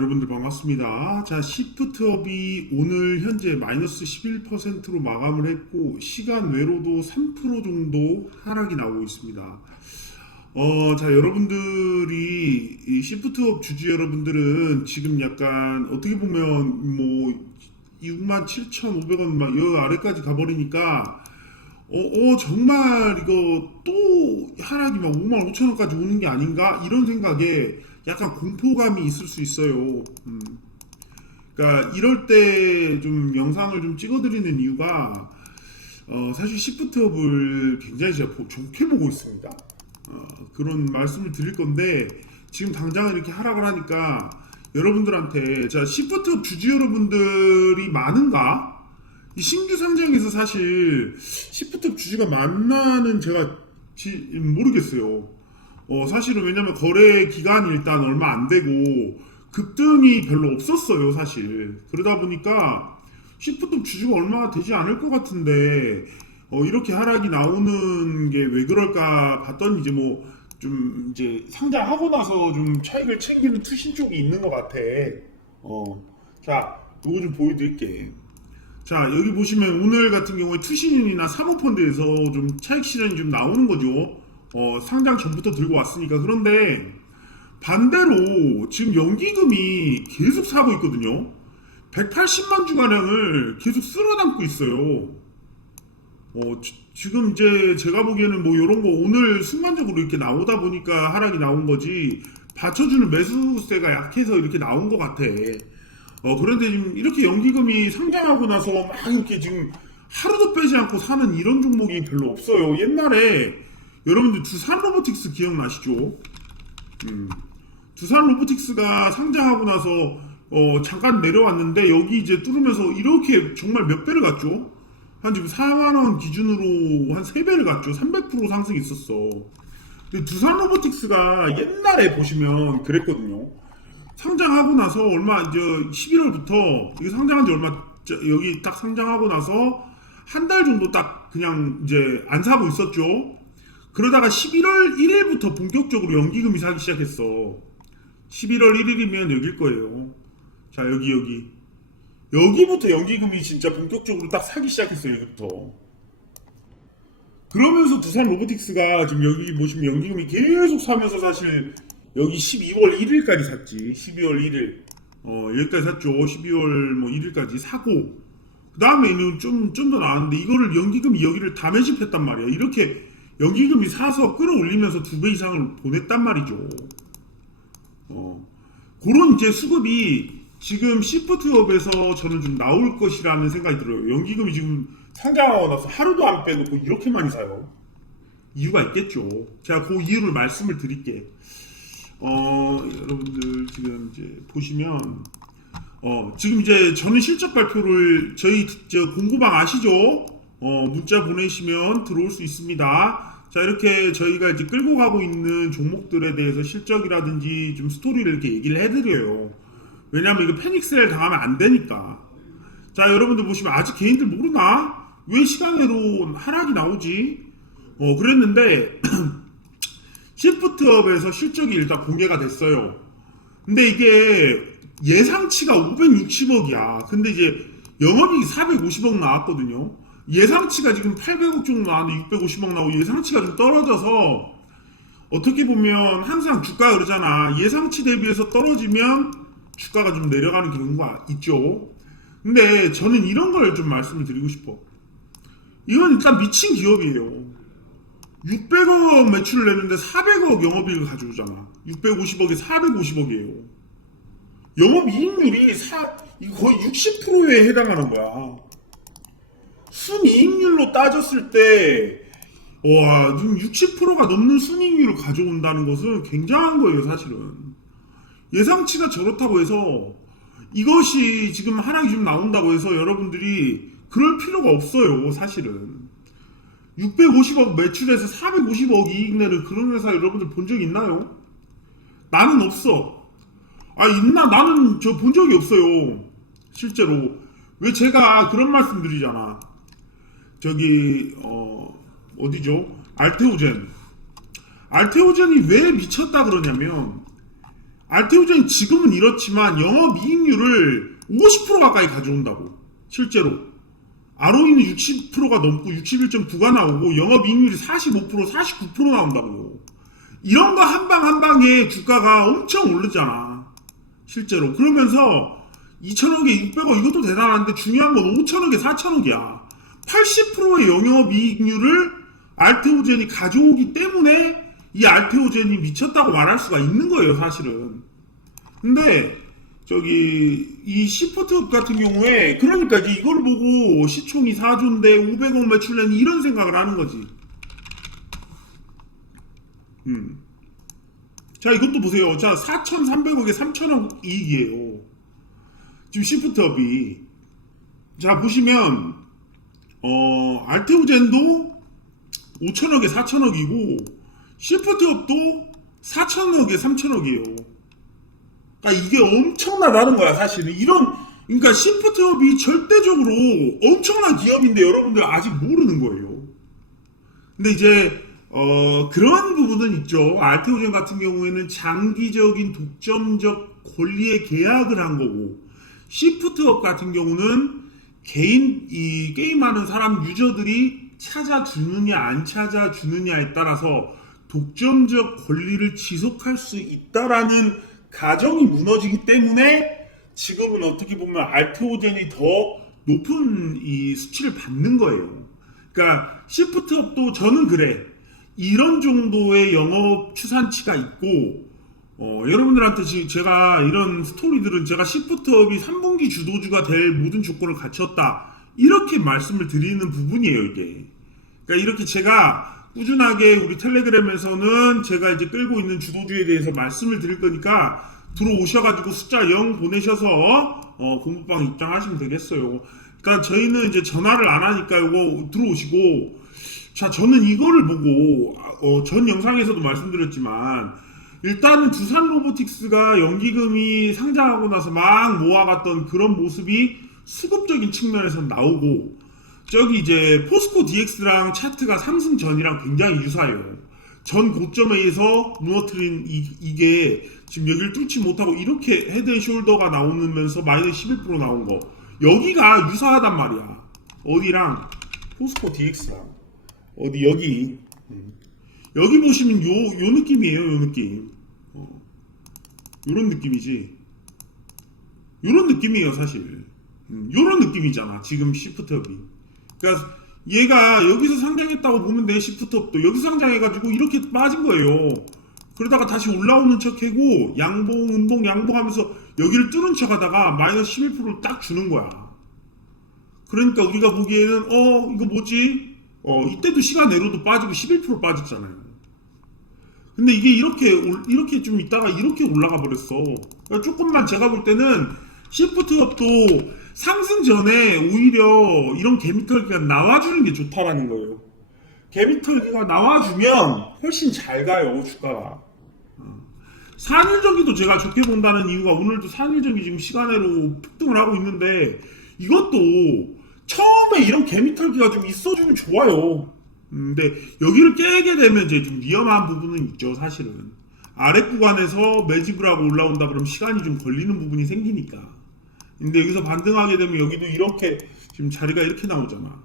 여러분들 반갑습니다. 자, 시프트업이 오늘 현재 마이너스 11%로 마감을 했고 시간 외로도 3% 정도 하락이 나오고 있습니다. 어, 자, 여러분들이 이 시프트업 주주 여러분들은 지금 약간 어떻게 보면 뭐 67,500원 막여 아래까지 가버리니까 어, 어, 정말 이거 또 하락이 막 5만 5천 원까지 오는 게 아닌가 이런 생각에 약간 공포감이 있을 수 있어요. 음. 그러니까 이럴 때 좀 영상을 좀 찍어드리는 이유가 어, 사실 시프트업을 굉장히 제가 보- 좋게 보고 있습니다. 어, 그런 말씀을 드릴 건데 지금 당장 이렇게 하락을 하니까 여러분들한테 자 시프트업 주주 여러분들이 많은가? 이 신규 상장에서 사실 시프트업 주주가 많나는 제가 지- 모르겠어요. 어, 사실은 왜냐면 거래 기간이 일단 얼마 안 되고 급등이 별로 없었어요, 사실. 그러다 보니까 시프트업 주주가 얼마 되지 않을 것 같은데 어, 이렇게 하락이 나오는 게 왜 그럴까 봤더니 이제 뭐 좀 이제 상장하고 나서 좀 차익을 챙기는 투신 쪽이 있는 것 같아. 어, 자, 이거 좀 보여드릴게. 자 여기 보시면 오늘 같은 경우에 투신이나 사모펀드에서 좀 차익 실현이 좀 나오는 거죠. 어, 상장 전부터 들고 왔으니까 그런데 반대로 지금 연기금이 계속 사고 있거든요. 180만 주가량을 계속 쓸어 담고 있어요. 어, 지- 지금 이제 제가 보기에는 뭐 이런 거 오늘 순간적으로 이렇게 나오다 보니까 하락이 나온 거지 받쳐주는 매수세가 약해서 이렇게 나온 것 같아. 어, 그런데 지금 이렇게 연기금이 상장하고 나서 막 이렇게 지금 하루도 빼지 않고 사는 이런 종목이 별로 없어요. 옛날에 여러분들 두산 로보틱스 기억나시죠? 음, 두산 로보틱스가 상장하고 나서 어, 잠깐 내려왔는데 여기 이제 뚫으면서 이렇게 정말 몇 배를 갔죠? 한 지금 4만 원 기준으로 한 3배를 갔죠. 300% 상승이 있었어. 근데 두산 로보틱스가 옛날에 보시면 그랬거든요. 상장하고 나서 얼마 이제 11월부터 이게 상장한 지 얼마 저- 여기 딱 상장하고 나서 한 달 정도 딱 그냥 이제 안 사고 있었죠. 그러다가 11월 1일부터 본격적으로 연기금이 사기 시작했어. 11월 1일이면 여길 거예요. 자 여기 여기 여기부터 연기금이 진짜 본격적으로 딱 사기 시작했어요. 여기부터. 그러면서 두산 로보틱스가 지금 여기 보시면 연기금이 계속 사면서 사실 여기 12월 1일까지 샀지. 12월 1일. 어, 여기까지 샀죠. 12월 뭐 1일까지 사고. 그 다음에 좀, 좀 더 나왔는데, 이거를 연기금이 여기를 다 매집했단 말이야. 이렇게 연기금이 사서 끌어올리면서 두 배 이상을 보냈단 말이죠. 어, 그런 이제 수급이 지금 시프트업에서 저는 좀 나올 것이라는 생각이 들어요. 연기금이 지금 상장하고 나서 하루도 안 빼놓고 이렇게 많이 사요. 이유가 있겠죠. 제가 그 이유를 말씀을 드릴게. 어, 여러분들 지금 이제 보시면 어, 지금 이제 저는 실적 발표를 저희 저 공고방 아시죠? 어, 문자 보내시면 들어올 수 있습니다. 자, 이렇게 저희가 이제 끌고 가고 있는 종목들에 대해서 실적이라든지 좀 스토리를 이렇게 얘기를 해드려요. 왜냐면 이거 패닉셀 당하면 안 되니까. 자, 여러분들 보시면 아직 개인들 모르나? 왜 시간외로 하락이 나오지? 어, 그랬는데 시프트업에서 실적이 일단 공개가 됐어요. 근데 이게 예상치가 560억이야. 근데 이제 영업이익 450억 나왔거든요. 예상치가 지금 800억 정도 나왔는데 650억 나오고 예상치가 좀 떨어져서 어떻게 보면 항상 주가 그러잖아. 예상치 대비해서 떨어지면 주가가 좀 내려가는 경우가 있죠. 근데 저는 이런 걸 좀 말씀을 드리고 싶어. 이건 일단 미친 기업이에요. 600억 매출을 냈는데 400억 영업이익을 가져오잖아. 650억에 450억이에요. 영업이익률이 거의 60%에 해당하는 거야. 순이익률로 따졌을 때, 와, 지금 60%가 넘는 순이익률을 가져온다는 것은 굉장한 거예요, 사실은. 예상치가 저렇다고 해서 이것이 지금 하락이 좀 나온다고 해서 여러분들이 그럴 필요가 없어요, 사실은. 650억 매출에서 450억 이익 내는 그런 회사 여러분들 본 적 있나요? 나는 없어. 아, 있나? 나는 저 본 적이 없어요. 실제로. 왜 제가 그런 말씀 드리잖아. 저기, 어, 어디죠? 알테오젠. 알테오젠이 왜 미쳤다 그러냐면, 알테오젠이 지금은 이렇지만 영업 이익률을 50% 가까이 가져온다고 실제로 아로이는 60%가 넘고 61.9가 나오고 영업 이익률이 45% 49% 나온다고 이런 거 한 방 한 방에 주가가 엄청 오르잖아 실제로 그러면서 2천억에 600억 이것도 대단한데 중요한 건 5천억에 4천억이야 80%의 영업이익률을 알테오젠이 가져오기 때문에 이 알테오젠이 미쳤다고 말할 수가 있는 거예요 사실은. 근데 저기 이 시프트업 같은 경우에 그러니까 이제 이걸 보고 시총이 4조인데 500억 매출내는 이런 생각을 하는 거지. 음. 자 이것도 보세요. 자 4,300억에 3,000억 이익이에요. 지금 시프트업이. 자 보시면 어 알테오젠도 5천억에 4천억이고 시프트업도 4천억에 3천억이에요. 그러니까 이게 엄청나다는 거야 사실은 이런 그러니까 시프트업이 절대적으로 엄청난 기업인데 여러분들 아직 모르는 거예요. 근데 이제 어 그런 부분은 있죠. 알테오젠 같은 경우에는 장기적인 독점적 권리의 계약을 한 거고 시프트업 같은 경우는 개인 이 게임하는 사람 유저들이 찾아주느냐 안 찾아주느냐에 따라서 독점적 권리를 지속할 수 있다라는 가정이 무너지기 때문에 지금은 어떻게 보면 알테오젠이 더 높은 이 수치를 받는 거예요. 그러니까 시프트업도 저는 그래 이런 정도의 영업 추산치가 있고 어, 여러분들한테 지금 제가 이런 스토리들은 제가 시프트업이 3분기 주도주가 될 모든 조건을 갖췄다. 이렇게 말씀을 드리는 부분이에요 이게. 그러니까 이렇게 제가 꾸준하게 우리 텔레그램에서는 제가 이제 끌고 있는 주도주에 대해서 말씀을 드릴 거니까 들어오셔가지고 숫자 0 보내셔서 어, 공부방 입장하시면 되겠어요. 그러니까 저희는 이제 전화를 안 하니까 이거 들어오시고. 자 저는 이거를 보고 어, 전 영상에서도 말씀드렸지만 일단은 두산 로보틱스가 연기금이 상장하고 나서 막 모아갔던 그런 모습이 수급적인 측면에서 나오고 저기 이제 포스코 DX랑 차트가 삼승 전이랑 굉장히 유사해요. 전 고점에 의해서 무너뜨린 이, 이게 지금 여기를 뚫지 못하고 이렇게 헤드앤숄더가 나오면서 마이너스 11% 나온 거 여기가 유사하단 말이야. 어디랑 포스코 DX랑 어디 여기 음. 여기 보시면 요, 요 느낌이에요, 요 느낌. 어. 요런 느낌이지. 요런 느낌이에요, 사실. 음, 요런 느낌이잖아, 지금 시프트업이. 그러니까 얘가 여기서 상장했다고 보면 돼, 시프트업도. 여기서 상장해가지고 이렇게 빠진 거예요. 그러다가 다시 올라오는 척 하고, 양봉, 은봉, 양봉 하면서 여기를 뚫은 척 하다가 마이너스 11%를 딱 주는 거야. 그러니까 우리가 보기에는, 어, 이거 뭐지? 어, 이때도 시간 내로도 빠지고 11% 빠졌잖아요. 근데 이게 이렇게 올- 이렇게 좀 있다가 이렇게 올라가 버렸어. 그러니까 조금만 제가 볼 때는 시프트업도 상승 전에 오히려 이런 개미털기가 나와주는 게 좋다라는 거예요. 개미털기가 나와주면 훨씬 잘 가요 주가가. 어. 산일전기도 제가 좋게 본다는 이유가 오늘도 산일전기 지금 시간으로 폭등을 하고 있는데 이것도 처음에 이런 개미털기가 좀 있어주면 좋아요. 음, 근데 여기를 깨게 되면 이제 좀 위험한 부분은 있죠, 사실은. 아래 구간에서 매집을 하고 올라온다 그러면 시간이 좀 걸리는 부분이 생기니까. 근데 여기서 반등하게 되면 여기도 이렇게 지금 자리가 이렇게 나오잖아.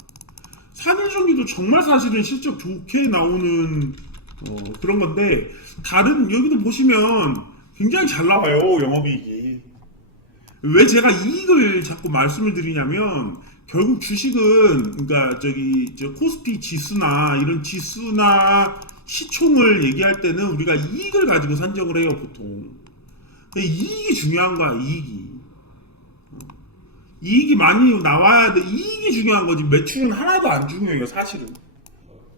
산일전기도 정말 사실은 실적 좋게 나오는 어, 그런 건데 다른 여기도 보시면 굉장히 잘 나와요 영업이익이. 왜 제가 이익을 자꾸 말씀을 드리냐면 결국 주식은 그러니까 저기 저 코스피 지수나 이런 지수나 시총을 얘기할 때는 우리가 이익을 가지고 산정을 해요 보통. 이익이 중요한 거야 이익이. 어. 이익이 많이 나와야 돼. 이익이 중요한 거지. 매출은 하나도 안 중요해요 사실은.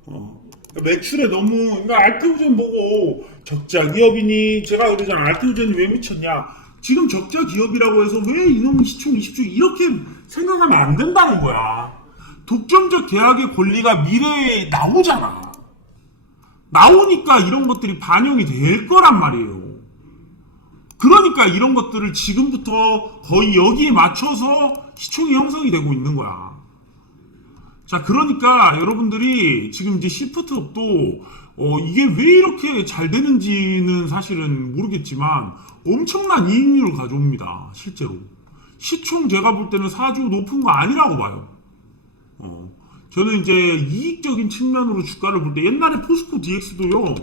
어. 그러니까 매출에 너무 그러니까 알테오젠 보고 적자 기업이니 제가 그러잖아 알테오젠이 왜 미쳤냐 지금 적자 기업이라고 해서 왜 이놈 시총 20조 이렇게 생각하면 안 된다는 거야 독점적 계약의 권리가 미래에 나오잖아 나오니까 이런 것들이 반영이 될 거란 말이에요 그러니까 이런 것들을 지금부터 거의 여기에 맞춰서 시총이 형성이 되고 있는 거야 자, 그러니까 여러분들이 지금 이제 시프트업도 어, 이게 왜 이렇게 잘 되는지는 사실은 모르겠지만 엄청난 이익률을 가져옵니다. 실제로. 시총 제가 볼 때는 4조 높은 거 아니라고 봐요. 어, 저는 이제 이익적인 측면으로 주가를 볼 때 옛날에 포스코 DX도요.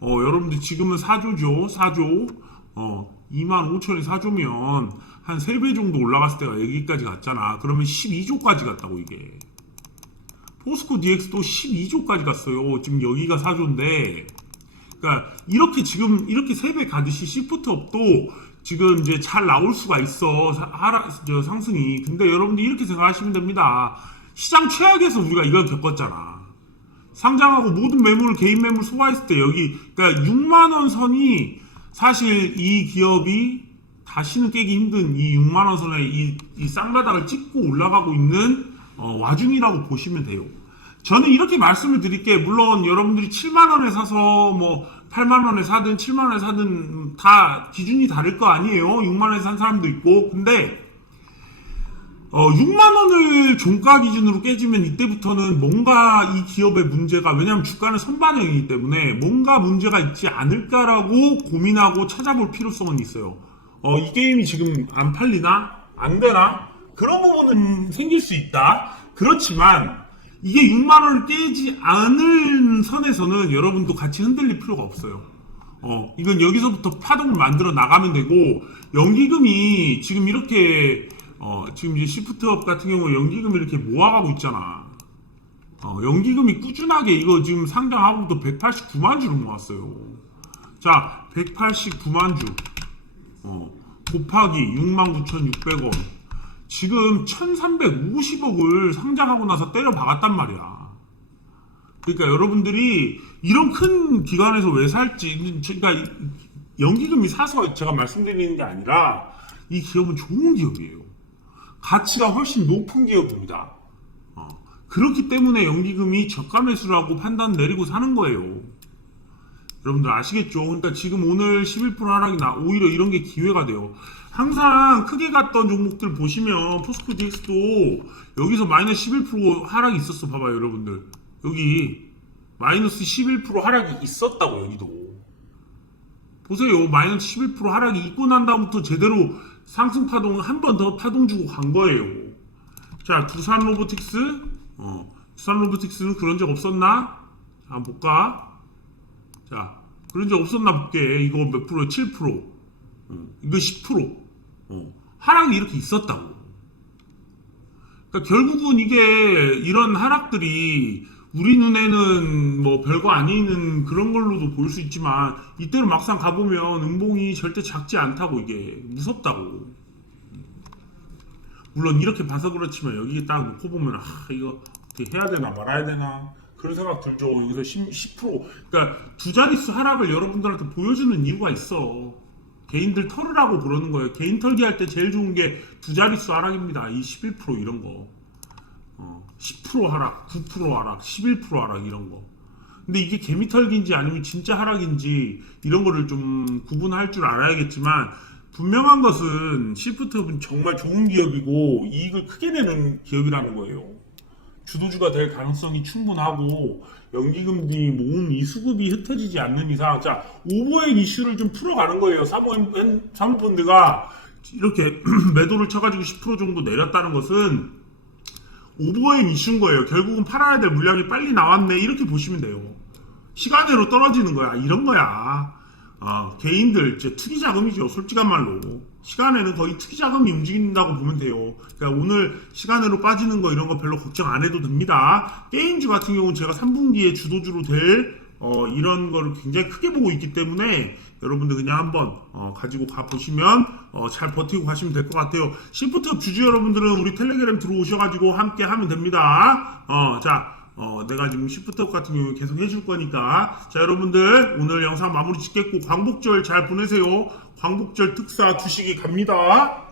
어, 여러분들 지금은 4조죠. 4조. 어, 2만 5천이 4조면 한 3배 정도 올라갔을 때가 여기까지 갔잖아. 그러면 12조까지 갔다고 이게. 포스코 DX도 12조까지 갔어요. 지금 여기가 4조인데. 그러니까 이렇게 지금 이렇게 3배 가듯이 시프트업도 지금 이제 잘 나올 수가 있어. 저 상승이. 근데 여러분들 이렇게 생각하시면 됩니다. 시장 최악에서 우리가 이걸 겪었잖아. 상장하고 모든 매물, 개인 매물 소화했을 때 여기, 그러니까 6만원 선이 사실 이 기업이 다시는 깨기 힘든 이 6만원 선에 이, 이 쌍바닥을 찍고 올라가고 있는 어, 와중이라고 보시면 돼요. 저는 이렇게 말씀을 드릴게 물론 여러분들이 7만원에 사서 뭐 8만원에 사든 7만원에 사든 다 기준이 다를 거 아니에요. 6만원에 산 사람도 있고. 근데 어, 6만 원을 종가 기준으로 깨지면 이때부터는 뭔가 이 기업의 문제가 왜냐하면 주가는 선반영이기 때문에 뭔가 문제가 있지 않을까라고 고민하고 찾아볼 필요성은 있어요. 어, 이 게임이 지금 안 팔리나? 안 되나? 그런 부분은 생길 수 있다. 그렇지만 이게 6만 원을 깨지 않을 선에서는 여러분도 같이 흔들릴 필요가 없어요. 어, 이건 여기서부터 파동을 만들어 나가면 되고, 연기금이 지금 이렇게, 어, 지금 이제 시프트업 같은 경우 연기금이 이렇게 모아가고 있잖아. 어, 연기금이 꾸준하게 이거 지금 상장하고도 189만 주를 모았어요. 자, 189만 주. 어, 곱하기 69,600원. 지금 1,350억을 상장하고 나서 때려 박았단 말이야. 그러니까 여러분들이 이런 큰 기관에서 왜 살지, 그러니까 연기금이 사서 제가 말씀드리는 게 아니라 이 기업은 좋은 기업이에요. 가치가 훨씬 높은 기업입니다. 어, 그렇기 때문에 연기금이 저가 매수라고 판단 내리고 사는 거예요. 여러분들 아시겠죠? 그러니까 지금 오늘 11% 하락이 나 오히려 이런 게 기회가 돼요. 항상 크게 갔던 종목들 보시면 포스코 DX도 여기서 마이너스 11% 하락이 있었어. 봐봐요, 여러분들. 여기 마이너스 11% 하락이 있었다고 여기도. 보세요. 마이너스 11% 하락이 있고 난 다음부터 제대로 상승 파동을 한번 더 파동 주고 간 거예요. 자, 두산 로보틱스. 어, 두산 로보틱스는 그런 적 없었나? 자, 한번 볼까? 자, 그런 적 없었나 볼게. 이거 몇 프로? 7%. 어, 이거 10%. 어, 하락이 이렇게 있었다고. 그러니까 결국은 이게 이런 하락들이 우리 눈에는 뭐 별거 아닌 그런 걸로도 볼 수 있지만 이때로 막상 가보면 음봉이 절대 작지 않다고 이게 무섭다고. 물론 이렇게 봐서 그렇지만 여기 딱 놓고 보면 아 이거 해야 되나 말아야 되나 그런 생각 들죠. 여기서 10, 10% 그러니까 두 자릿수 하락을 여러분들한테 보여주는 이유가 있어. 개인들 털으라고 그러는 거예요. 개인 털기 할 때 제일 좋은 게 두 자릿수 하락입니다. 이 11% 이런 거. 어, 10% 하락, 9% 하락, 11% 하락 이런 거. 근데 이게 개미 털기인지 아니면 진짜 하락인지 이런 거를 좀 구분할 줄 알아야겠지만 분명한 것은 시프트업은 정말 좋은 기업이고 이익을 크게 내는 기업이라는 거예요. 주도주가 될 가능성이 충분하고 연기금리 모은 이 수급이 흩어지지 않는 이상 자 오버액 이슈를 좀 풀어가는 거예요. 사모펀 사모펀드가 이렇게 매도를 쳐가지고 10% 정도 내렸다는 것은 오버액 이슈인 거예요. 결국은 팔아야 될 물량이 빨리 나왔네 이렇게 보시면 돼요. 시간으로 떨어지는 거야. 이런 거야. 아, 개인들 이제 투기 자금이죠. 솔직한 말로 시간에는 거의 투기 자금이 움직인다고 보면 돼요. 그러니까 오늘 시간으로 빠지는 거 이런 거 별로 걱정 안 해도 됩니다. 게임주 같은 경우는 제가 3분기에 주도주로 될 어, 이런 거를 굉장히 크게 보고 있기 때문에 여러분들 그냥 한번 어, 가지고 가 보시면 어, 잘 버티고 가시면 될 것 같아요. 시프트 주주 여러분들은 우리 텔레그램 들어오셔가지고 함께 하면 됩니다. 어, 자. 어, 내가 지금 시프트업 같은 경우 계속 해줄 거니까. 자, 여러분들, 오늘 영상 마무리 짓겠고, 광복절 잘 보내세요. 광복절 특사 주식이 갑니다.